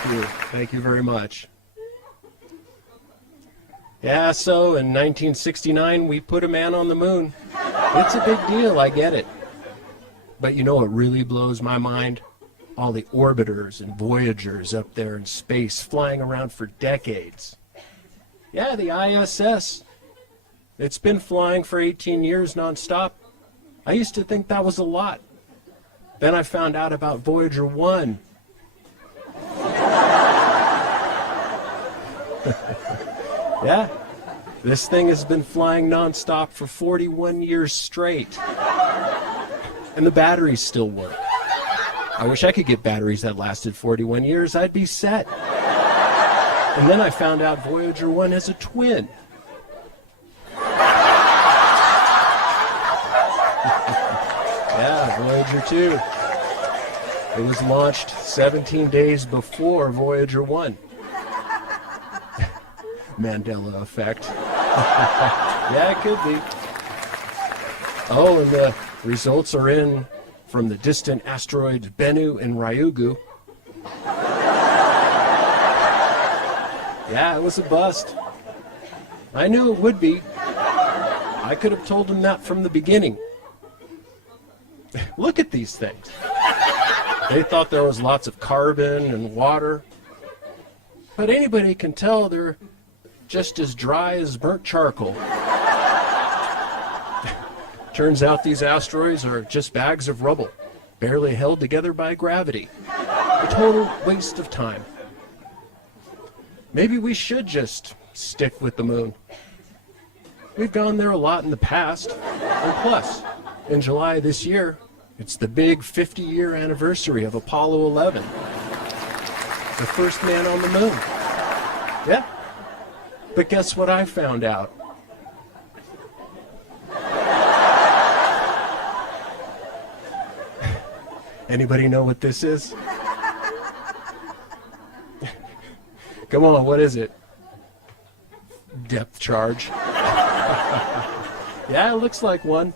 Thank you. Thank you very much. Yeah, so in 1969, we put a man on the moon. It's a big deal, I get it. But you know what really blows my mind? All the orbiters and Voyagers up there in space flying around for decades. Yeah, the ISS. It's been flying for 18 years nonstop. I used to think that was a lot. Then I found out about Voyager 1. Yeah, this thing has been flying nonstop for 41 years straight. And the batteries still work. I wish I could get batteries that lasted 41 years. I'd be set. And then I found out Voyager 1 has a twin. Yeah, Voyager 2. It was launched 17 days before Voyager 1. Mandela effect. Yeah, it could be. Oh, and the results are in from the distant asteroids Bennu and Ryugu. Yeah, it was a bust. I knew it would be. I could have told him that from the beginning. Look at these things. They thought there was lots of carbon and water. But anybody can tell they're just as dry as burnt charcoal. Turns out these asteroids are just bags of rubble, barely held together by gravity. A total waste of time. Maybe we should just stick with the moon. We've gone there a lot in the past. And plus, in July this year, it's the big 50-year anniversary of Apollo 11. The first man on the moon. Yeah. But guess what I found out? Anybody know what this is? Come on, what is it? Depth charge. Yeah, it looks like one.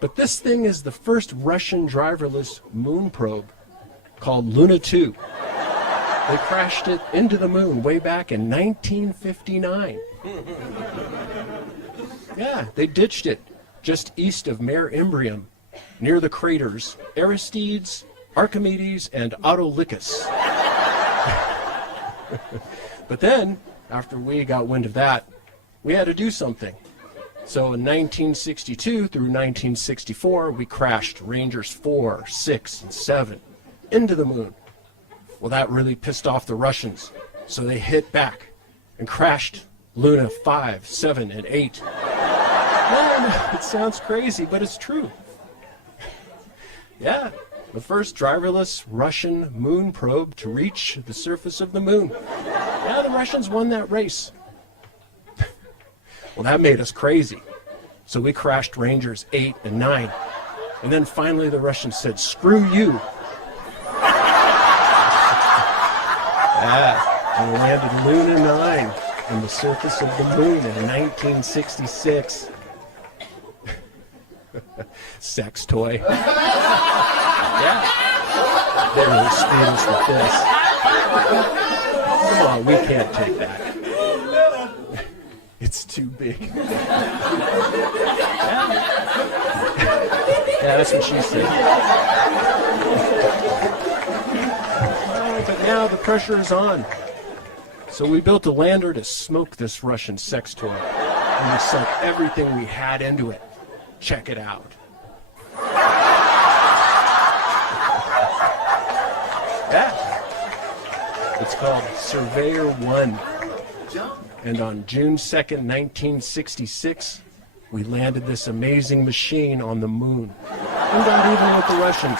But this thing is the first Russian driverless moon probe called Luna 2. They crashed it into the moon way back in 1959. Yeah, they ditched it just east of Mare Imbrium, near the craters Aristides, Archimedes, and Autolycus. But then, after we got wind of that, we had to do something. So in 1962 through 1964, we crashed Rangers 4, 6, and 7 into the moon. Well, that really pissed off the Russians, so they hit back and crashed Luna 5, 7, and 8. Man, it sounds crazy, but it's true. Yeah, the first driverless Russian moon probe to reach the surface of the moon. Yeah, the Russians won that race. Well, that made us crazy. So we crashed Rangers 8 and 9. And then finally the Russians said, "Screw you." Yeah, and landed Luna 9 on the surface of the moon in 1966. Sex toy. Yeah. They really screwed us with this. Come on, we can't take that. It's too big. Yeah, that's what she said. Oh, but now the pressure is on. So we built a lander to smoke this Russian sex toy. And we sunk everything we had into it. Check it out. Yeah. It's called Surveyor 1. And on June 2nd, 1966, we landed this amazing machine on the moon. And got even with the Russians.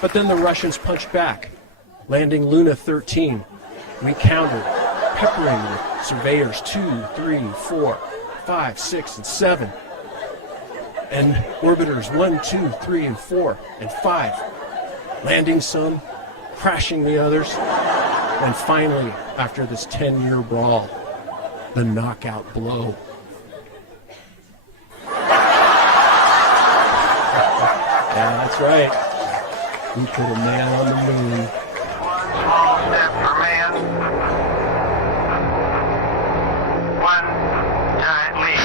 But then the Russians punched back, landing Luna 13. We countered, peppering with Surveyors 2, 3, 4, 5, 6, and 7. And Orbiters 1, 2, 3, and 4, and 5. Landing some, crashing the others. And finally, after this 10-year brawl, the knockout blow. Yeah, that's right. We put a man on the moon. step for man, one giant leap.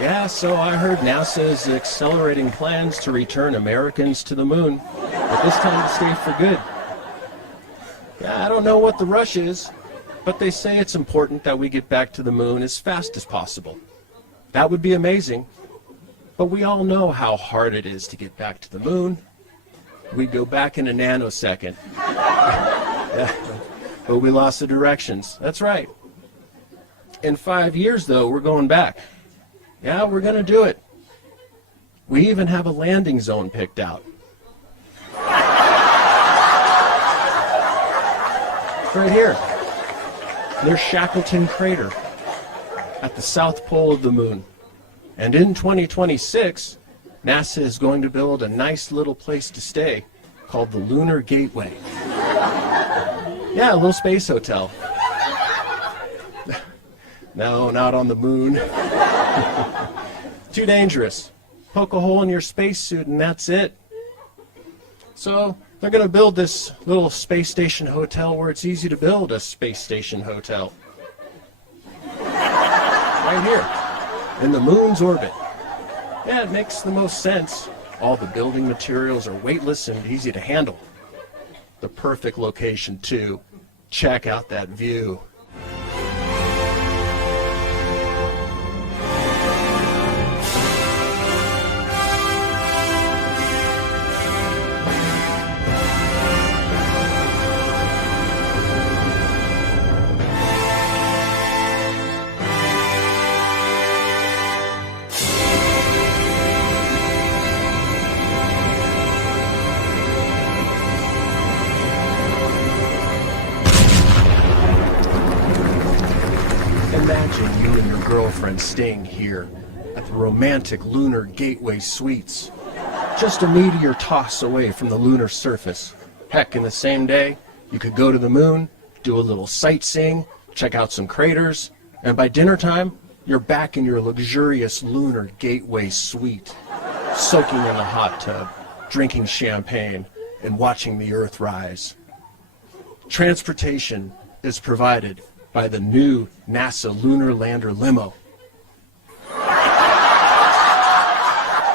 Yeah, so I heard NASA is accelerating plans to return Americans to the moon, but this time to stay for good. Yeah, I don't know what the rush is, but they say it's important that we get back to the moon as fast as possible. That would be amazing, but we all know how hard it is to get back to the moon. We go back in a nanosecond. Yeah, but we lost the directions. That's right. In 5 years, though, we're going back. Yeah, we're going to do it. We even have a landing zone picked out. Right here, near Shackleton Crater, at the south pole of the moon. And in 2026, NASA is going to build a nice little place to stay called the Lunar Gateway. Yeah, a little space hotel. No, not on the moon. Too dangerous. Poke a hole in your spacesuit and that's it. So they're going to build this little space station hotel where it's easy to build a space station hotel. Right here, in the moon's orbit. Yeah, it makes the most sense. All the building materials are weightless and easy to handle. The perfect location, too. Check out that view. Imagine you and your girlfriend staying here at the romantic Lunar Gateway Suites, just a meteor toss away from the lunar surface. Heck, in the same day, you could go to the moon, do a little sightseeing, check out some craters, and by dinner time, you're back in your luxurious Lunar Gateway Suite, soaking in a hot tub, drinking champagne, and watching the Earth rise. Transportation is provided by the new NASA Lunar Lander limo.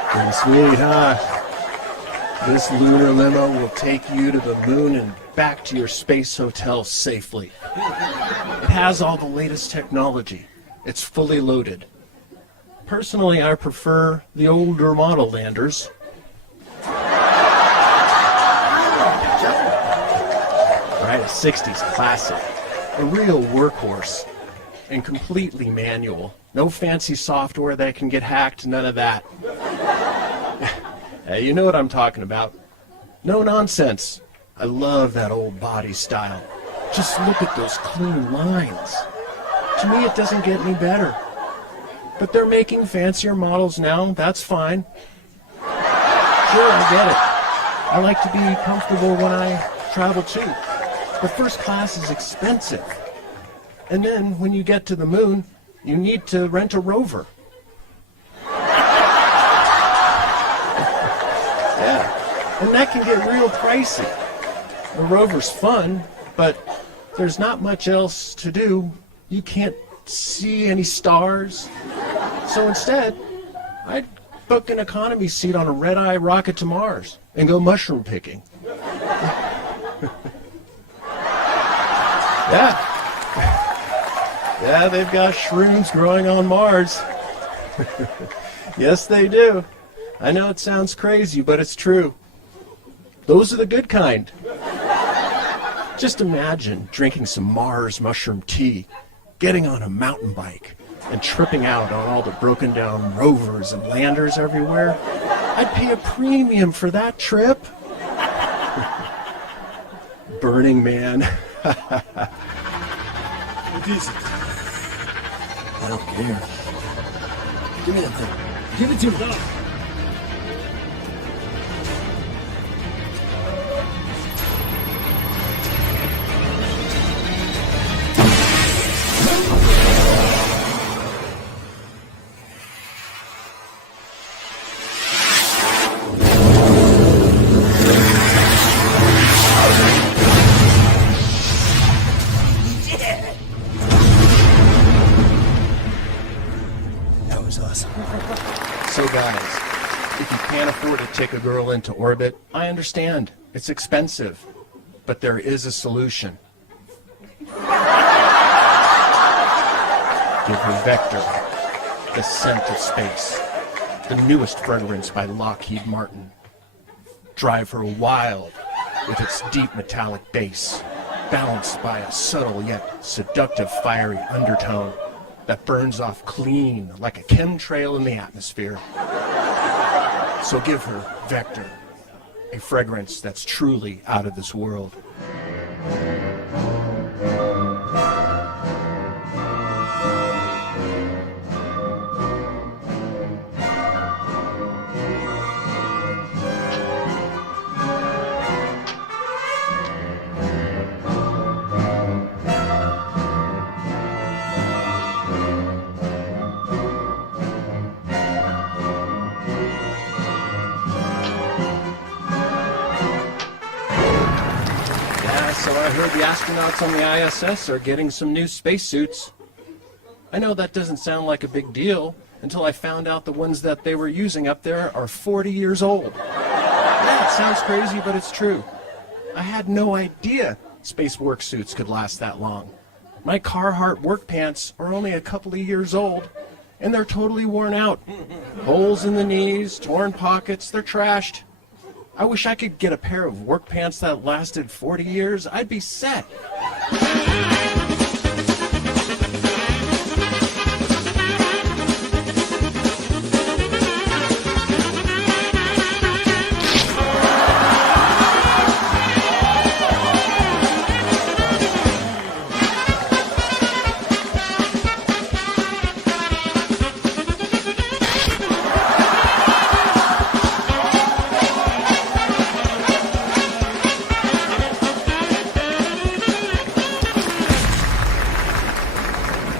Pretty sweet, huh? This lunar limo will take you to the moon and back to your space hotel safely. It has all the latest technology. It's fully loaded. Personally, I prefer the older model landers. Right, a 60s classic. A real workhorse, and completely manual. No fancy software that can get hacked, none of that. You know what I'm talking about. No nonsense. I love that old body style. Just look at those clean lines. To me, it doesn't get any better. But they're making fancier models now, that's fine. Sure, I get it. I like to be comfortable when I travel too. But first class is expensive. And then when you get to the moon, you need to rent a rover. Yeah, and that can get real pricey. The rover's fun, but there's not much else to do. You can't see any stars. So instead, I'd book an economy seat on a red-eye rocket to Mars and go mushroom picking. Yeah, they've got shrooms growing on Mars. Yes, they do. I know it sounds crazy, but it's true. Those are the good kind. Just imagine drinking some Mars mushroom tea, getting on a mountain bike, and tripping out on all the broken down rovers and landers everywhere. I'd pay a premium for that trip. Burning Man. What is it? I don't care. Give me that thing. Give it to me. Take a girl into orbit? I understand. It's expensive. But there is a solution. Give her Vector, the scent of space, the newest fragrance by Lockheed Martin. Drive her wild with its deep metallic bass, balanced by a subtle yet seductive fiery undertone that burns off clean like a chemtrail in the atmosphere. So give her Vector, a fragrance that's truly out of this world. So I heard the astronauts on the ISS are getting some new spacesuits. I know that doesn't sound like a big deal until I found out the ones that they were using up there are 40 years old. Yeah, it sounds crazy, but it's true. I had no idea space work suits could last that long. My Carhartt work pants are only a couple of years old, and they're totally worn out. Holes in the knees, torn pockets, they're trashed. I wish I could get a pair of work pants that lasted 40 years. I'd be set.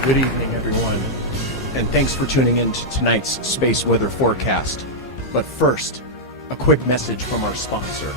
Good evening, everyone, and thanks for tuning in to tonight's space weather forecast. But first, a quick message from our sponsor.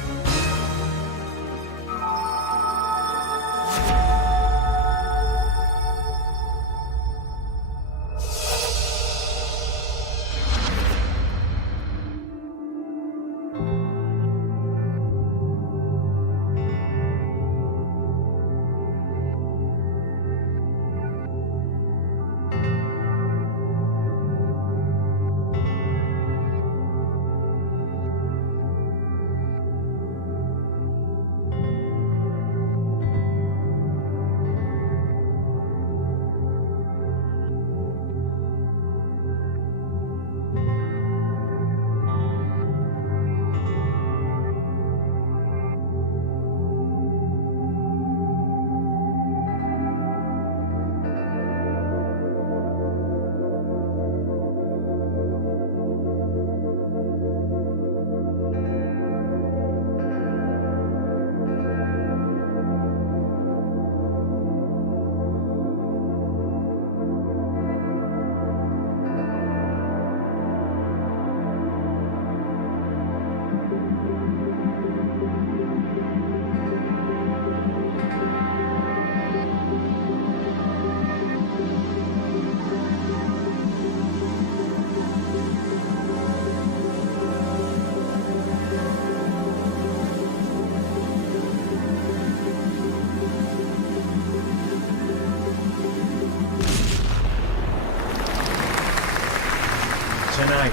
Tonight,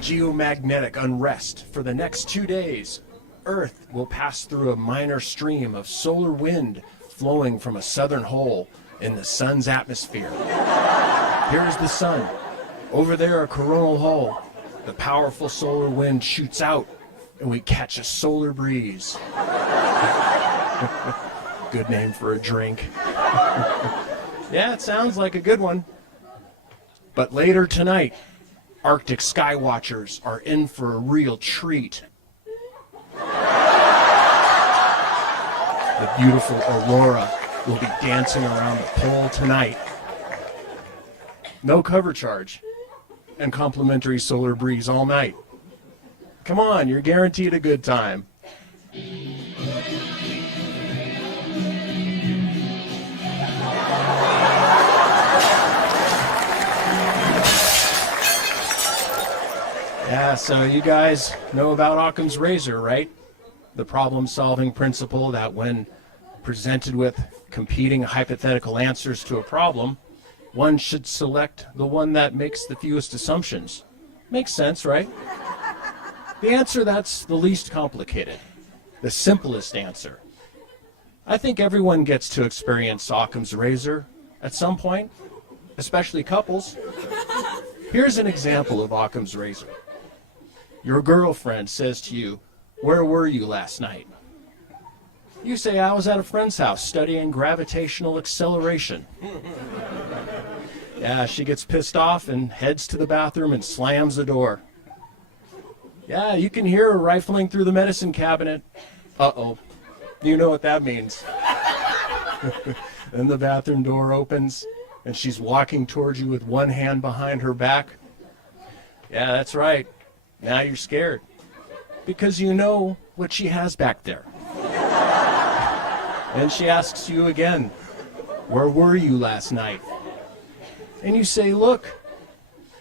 geomagnetic unrest for the next 2 days. Earth will pass through a minor stream of solar wind flowing from a southern hole in the sun's atmosphere. Here's the sun. Over there, a coronal hole. The powerful solar wind shoots out, and we catch a solar breeze. Good name for a drink. Yeah, it sounds like a good one. But later tonight, Arctic sky watchers are in for a real treat. The beautiful aurora will be dancing around the pole tonight. No cover charge and complimentary solar breeze all night. Come on, you're guaranteed a good time. So you guys know about Occam's razor, right? The problem-solving principle that when presented with competing hypothetical answers to a problem, one should select the one that makes the fewest assumptions. Makes sense, right? The answer that's the least complicated, the simplest answer. I think everyone gets to experience Occam's razor at some point, especially couples. Here's an example of Occam's razor. Your girlfriend says to you, "Where were you last night?" You say, "I was at a friend's house studying gravitational acceleration." Yeah, she gets pissed off and heads to the bathroom and slams the door. Yeah, you can hear her rifling through the medicine cabinet. Uh-oh. You know what that means. Then the bathroom door opens and she's walking towards you with one hand behind her back. Yeah, that's right. Now you're scared because you know what she has back there. And she asks you again, "Where were you last night?" And you say, "Look,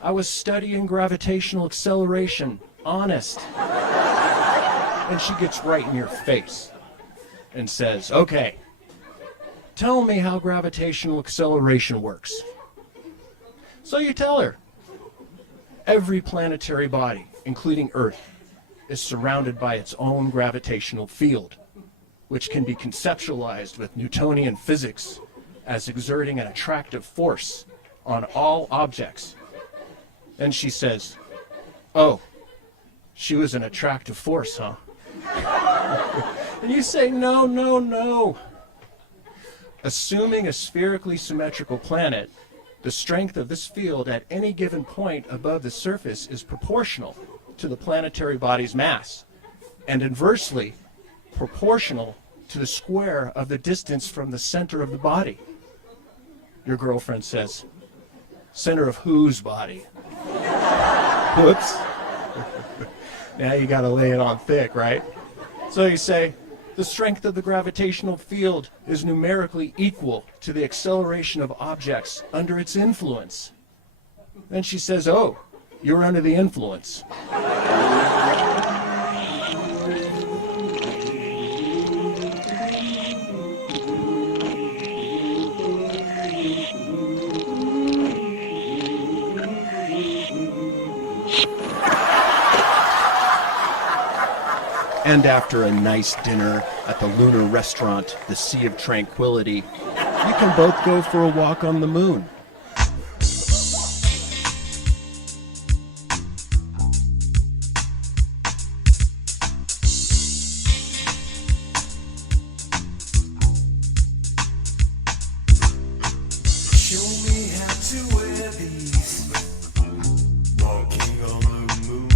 I was studying gravitational acceleration, honest." And she gets right in your face and says, "Okay, tell me how gravitational acceleration works." So you tell her. Every planetary body, including Earth, is surrounded by its own gravitational field, which can be conceptualized with Newtonian physics as exerting an attractive force on all objects. And she says, "Oh, she was an attractive force, huh?" And you say, "No, no, no. Assuming a spherically symmetrical planet, the strength of this field at any given point above the surface is proportional to the planetary body's mass, and inversely proportional to the square of the distance from the center of the body." Your girlfriend says, "Center of whose body?" Whoops. Now you gotta lay it on thick, right? So you say, "The strength of the gravitational field is numerically equal to the acceleration of objects under its influence." Then she says, "Oh, you're under the influence." And after a nice dinner at the Lunar restaurant, the Sea of Tranquility, you can both go for a walk on the moon. Show me how to wear these. Walking on the moon.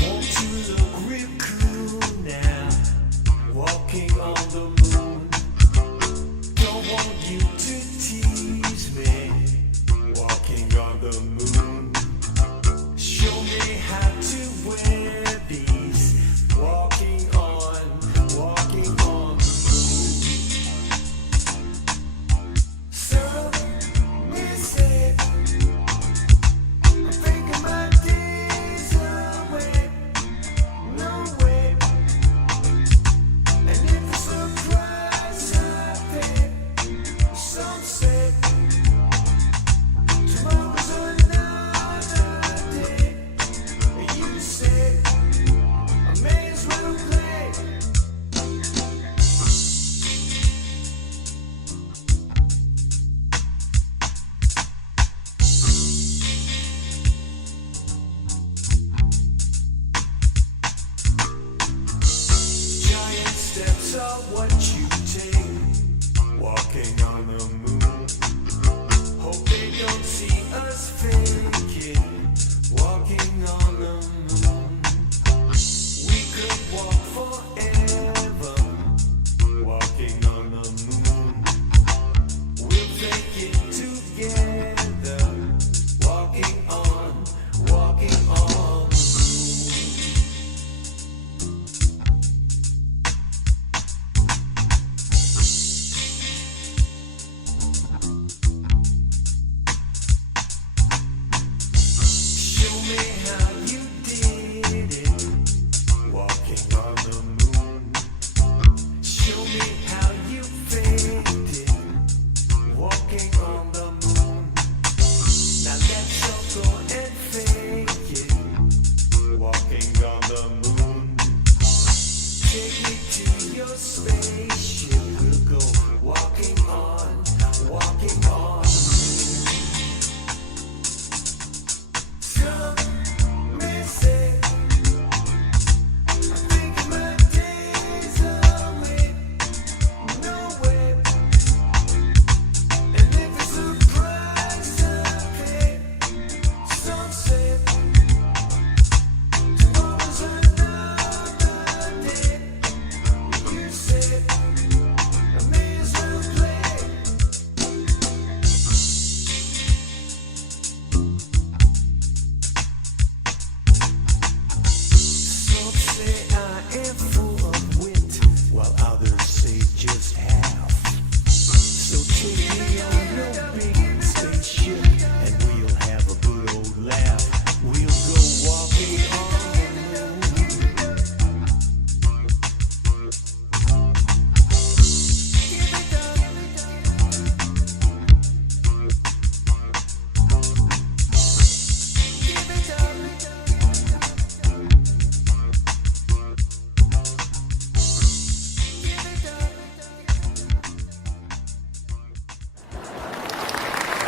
Want to look real cool now. Walking on the moon. Don't want you to tease me. Walking on the moon. Show me how to wear these. Walking on the moon. So, miss it. I'm thinking my days away. No way. And if the surprise happened, some say tomorrow's another day. And you say I may as well play. Giant steps are what you take. Walking on the moon. Hope they don't see us faking. Walking on the moon. We could walk forever. Walking on the moon. We'll take it together. Walking on the moon. while others say just half. So take me on your big spaceship and we'll have a good old laugh. We'll go walking on the moon.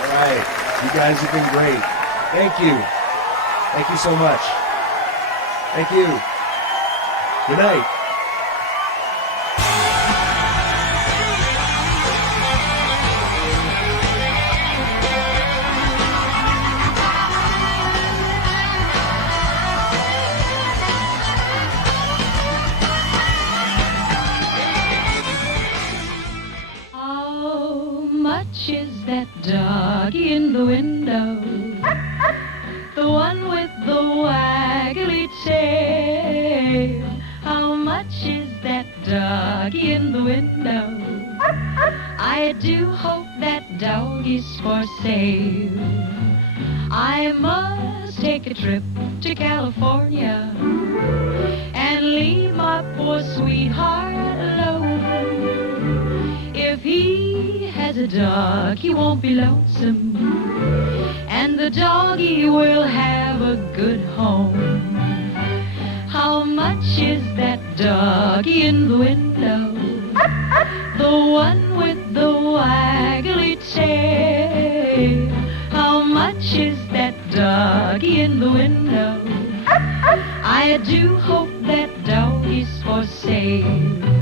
All right. You guys have been great. Thank you. Thank you so much. Thank you. Good night. How much is that doggy in the window? The one with the waggly tail. How much is that doggy in the window? I do hope that doggy's for sale. I must take a trip to California and leave my poor sweetheart alone. If he has a dog, he won't be lonesome, and the doggy will have a good home. How much is that doggy in the window? The one with the waggly tail. How much is that doggy in the window? I do hope that doggy's for sale.